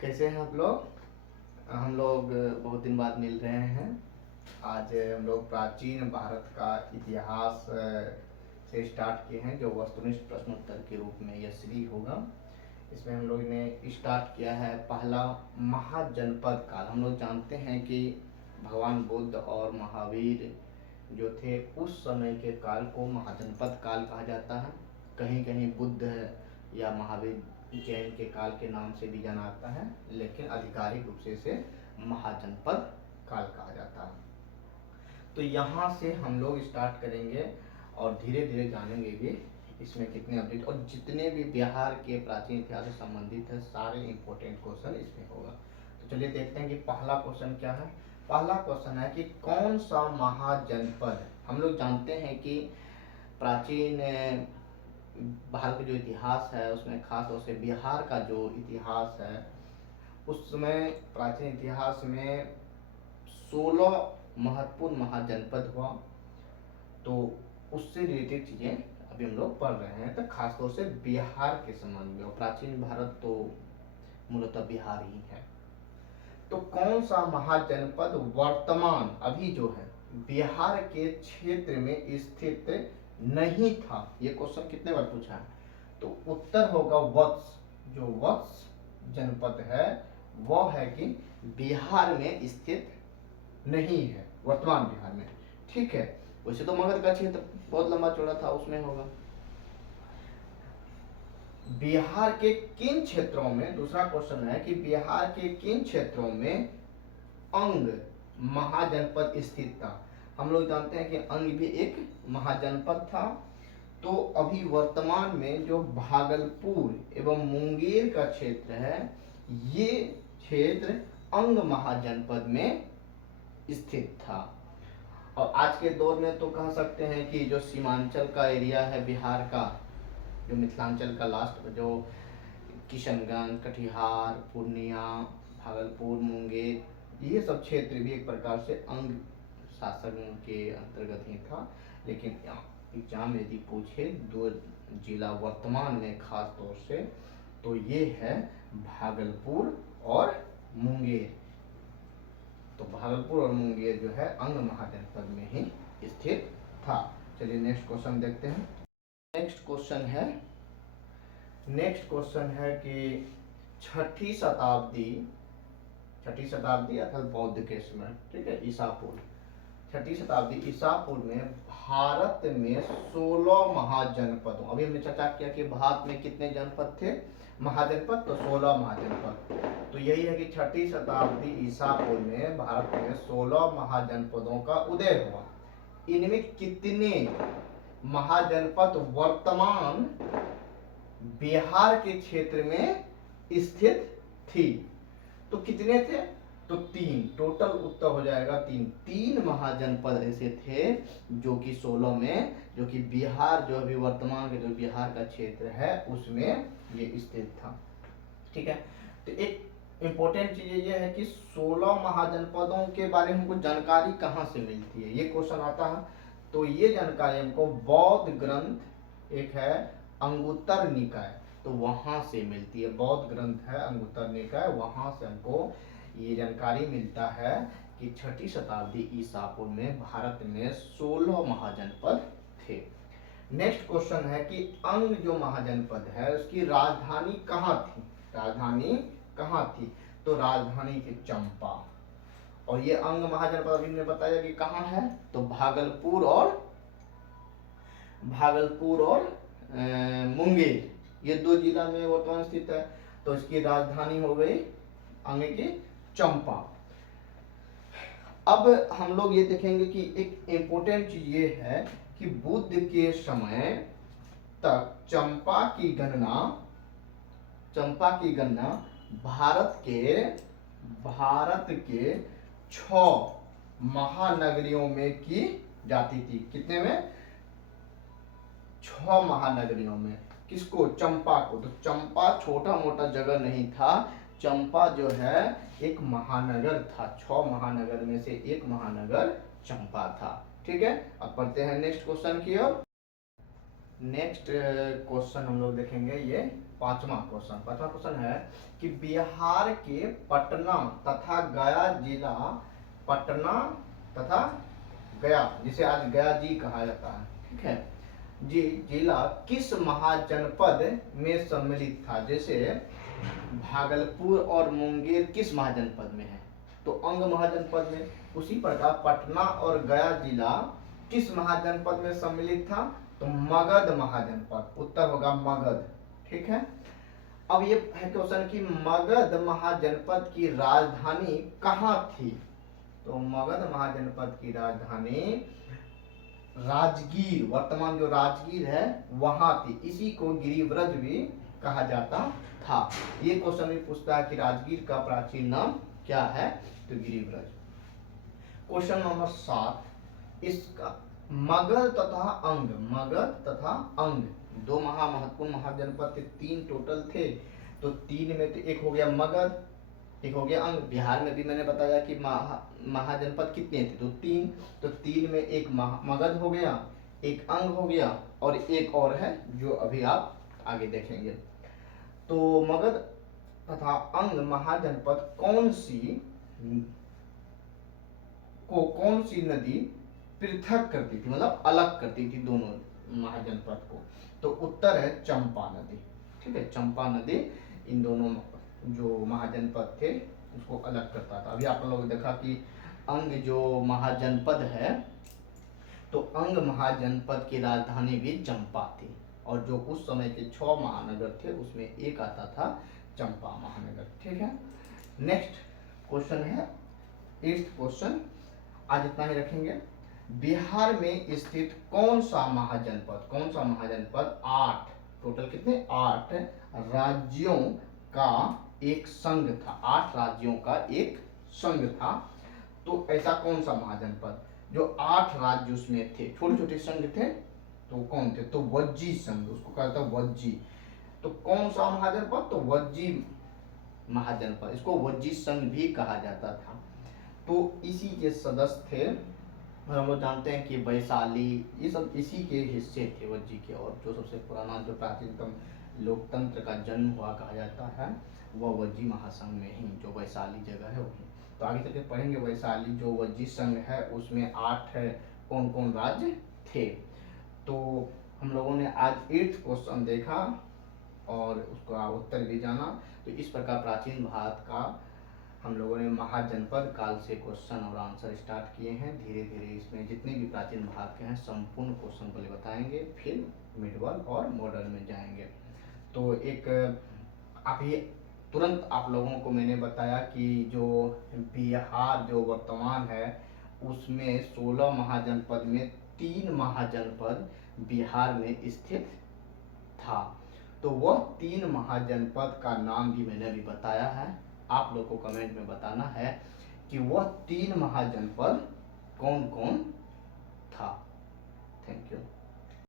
कैसे हैं आप लोग। हम लोग बहुत दिन बाद मिल रहे हैं। आज हम लोग प्राचीन भारत का इतिहास से स्टार्ट किए हैं, जो वस्तुनिष्ठ प्रश्नोत्तर के रूप में यह सीरीज होगा। इसमें हम लोग ने स्टार्ट किया है पहला महाजनपद काल। हम लोग जानते हैं कि भगवान बुद्ध और महावीर जो थे उस समय के काल को महाजनपद काल कहा जाता है। कहीं कहीं बुद्ध या महावीर जैन के काल के नाम से भी जाना जाता है, लेकिन आधिकारिक रूप से इसे महाजनपद काल कहा जाता है। तो यहाँ से हम लोग स्टार्ट करेंगे और धीरे धीरे जानेंगे भी इसमें कितने अपडेट, और जितने भी बिहार के प्राचीन इतिहास से संबंधित है सारे इंपॉर्टेंट क्वेश्चन इसमें होगा। तो चलिए देखते हैं कि पहला क्वेश्चन क्या है। पहला क्वेश्चन है कि कौन सा महाजनपद। हम लोग जानते हैं कि प्राचीन भारत का जो इतिहास है उसमें खास तौर से बिहार का जो इतिहास है उसमें प्राचीन इतिहास में 16 महत्वपूर्ण महाजनपद हुआ। तो उससे रिलेटेड चीज़ें अभी हम लोग पढ़ रहे हैं, तो खास तौर से बिहार के संबंध में, और प्राचीन भारत तो मूलतः बिहार ही है। तो कौन सा महाजनपद वर्तमान अभी जो है बिहार के क्षेत्र में स्थित नहीं था। ये क्वेश्चन कितने बार पूछा है, तो उत्तर होगा वत्स। जो वत्स जनपद है वह है कि बिहार में स्थित नहीं है, वर्तमान बिहार में। ठीक है, वैसे तो मगध का क्षेत्र बहुत लंबा चौड़ा था, उसमें होगा। बिहार के किन क्षेत्रों में, दूसरा क्वेश्चन है कि बिहार के किन क्षेत्रों में अंग महाजनपद स्थित था। हम लोग जानते हैं कि अंग भी एक महाजनपद था। तो अभी वर्तमान में जो भागलपुर एवं मुंगेर का क्षेत्र है, ये क्षेत्र अंग महाजनपद में स्थित था। और आज के दौर में तो कह सकते हैं कि जो सीमांचल का एरिया है बिहार का, जो मिथिलांचल का लास्ट, जो किशनगंज, कटिहार, पूर्णिया, भागलपुर, मुंगेर, ये सब क्षेत्र भी एक प्रकार से अंग शासन के अंतर्गत ही था। लेकिन एग्जाम यदि पूछे दो जिला वर्तमान में खास तौर से, तो ये है भागलपुर और मुंगेर। तो भागलपुर और मुंगेर जो है अंग महाजनपद में ही स्थित था। चलिए नेक्स्ट क्वेश्चन देखते हैं। नेक्स्ट क्वेश्चन है कि छठी शताब्दी अर्थात बौद्ध के समय, ठीक है, ईसा पूर्व छठी शताब्दी ईसा पूर्व में भारत में 16 महाजनपदों, अभी हमने चर्चा किया कि भारत में कितने जनपद थे महाजनपद, तो 16 महाजनपद। तो यही है कि छठी शताब्दी ईसा पूर्व में भारत में 16 महाजनपदों का उदय हुआ। इनमें कितने महाजनपद वर्तमान बिहार के क्षेत्र में स्थित थी। तो कितने थे, तो 3, टोटल उत्तर हो जाएगा 3 महाजनपद ऐसे थे जो कि 16 में, जो कि बिहार जो अभी वर्तमान के जो बिहार का क्षेत्र है उसमें ये स्थित था। ठीक है, तो एक इम्पोर्टेंट चीज ये है कि 16 महाजनपदों के बारे में हमको जानकारी कहाँ से मिलती है, ये क्वेश्चन आता है। तो ये जानकारी हमको बौद्ध ग्रंथ एक है अंगुत्तर निकाय, तो वहां से मिलती है। बौद्ध ग्रंथ है अंगुत्तर निकाय, वहां से हमको ये जानकारी मिलता है कि छठी शताब्दी ईसा पूर्व में भारत में 16 महाजनपद थे। नेक्स्ट क्वेश्चन है कि अंग जो महाजनपद है उसकी राजधानी कहाँ थी। तो राजधानी थी चंपा। और ये अंग महाजनपद अभी ने बताया कि कहाँ है, तो भागलपुर और मुंगेर, ये 2 जिला में वर्तमान स्थित है। तो इसकी राजधानी हो गई अंग की चंपा। अब हम लोग ये देखेंगे कि एक इम्पोर्टेंट चीज ये है कि बुद्ध के समय तक चंपा की गणना भारत के 6 महानगरियों में की जाती थी। कितने में, 6 महानगरियों में। किसको, चंपा को। तो चंपा छोटा मोटा जगह नहीं था, चंपा जो है एक महानगर था। 6 महानगर में से एक महानगर चंपा था। ठीक है, अब पढ़ते हैं नेक्स्ट क्वेश्चन की ओर। नेक्स्ट क्वेश्चन हम लोग देखेंगे, ये पांचवा क्वेश्चन है कि बिहार के पटना तथा गया जिला, पटना तथा गया, जिसे आज गया जी कहा जाता है, ठीक है जी, जिला किस महाजनपद में सम्मिलित था? जैसे भागलपुर और मुंगेर किस महाजनपद में है? तो अंग महाजनपद में। उसी प्रकार पटना और गया जिला किस महाजनपद में सम्मिलित था? तो मगध महाजनपद, उत्तर होगा मगध, ठीक है। अब ये है क्वेश्चन कि मगध महाजनपद की राजधानी कहाँ थी? तो मगध महाजनपद की राजधानी राजगीर, वर्तमान जो राजगीर है वहां थी। इसी को गिरिव्रज भी कहा जाता था। ये क्वेश्चन भी पूछता है कि राजगीर का प्राचीन नाम क्या है? तो गिरिव्रज। क्वेश्चन नंबर 7, इसका मगध तथा अंग दो महत्वपूर्ण महाजनपद थे, 3 टोटल थे। तो 3 में तो एक हो गया मगध, एक हो गया अंग। बिहार में भी मैंने बताया कि महाजनपद कितने थे? तो 3। तो 3 में एक मगध हो गया, एक अंग हो गया, और एक और है जो अभी आप आगे देखेंगे। तो मगध तथा अंग महाजनपद कौन सी नदी पृथक करती थी, मतलब अलग करती थी दोनों महाजनपद को? तो उत्तर है चंपा नदी, ठीक है। चंपा नदी इन दोनों जो महाजनपद थे उसको अलग करता था। अभी आप लोगों ने देखा कि अंग जो महाजनपद है, तो अंग महाजनपद की राजधानी भी चंपा थी, और जो उस समय के 6 महानगर थे उसमें एक आता था चंपा महानगर, ठीक है। नेक्स्ट क्वेश्चन है 8th क्वेश्चन, आज इतना ही रखेंगे। बिहार में स्थित कौन सा महाजनपद 8, टोटल कितने? 8 राज्यों का एक संघ था, 8 राज्यों का एक संघ था। तो ऐसा कौन सा महाजनपद जो 8 राज्य उसमें थे, छोटे छोटे संघ थे? तो कौन थे? तो वज्जी संघ, उसको कहता है वज्जी। तो कौन सा महाजनपद? तो वज्जी महाजनपद, इसको वज्जी संघ भी कहा जाता था। तो इसी के सदस्य थे, और हम लोग जानते हैं कि वैशाली, ये सब इसी के हिस्से थे वज्जी के। और जो सबसे पुराना, जो प्राचीनतम लोकतंत्र का जन्म हुआ कहा जाता है, वह वज्जी महासंघ में ही, जो वैशाली जगह है वही। तो आगे चल के पढ़ेंगे वैशाली जो वज्जी संघ है उसमें 8 कौन कौन राज्य थे। तो हम लोगों ने आज 8th क्वेश्चन देखा और उसका उत्तर भी जाना। तो इस प्रकार प्राचीन भारत का हम लोगों ने महाजनपद काल से क्वेश्चन और आंसर स्टार्ट किए हैं। धीरे धीरे इसमें जितने भी प्राचीन भारत के हैं संपूर्ण क्वेश्चन पहले बताएंगे, फिर मिडवल और मॉडर्न में जाएंगे। तो एक अभी तुरंत आप लोगों को मैंने बताया कि जो बिहार जो वर्तमान है उसमें 16 महाजनपद में 3 महाजनपद बिहार में स्थित था। तो वह 3 महाजनपद का नाम भी मैंने अभी बताया है। आप लोग को कमेंट में बताना है कि वह 3 महाजनपद कौन कौन था। Thank you.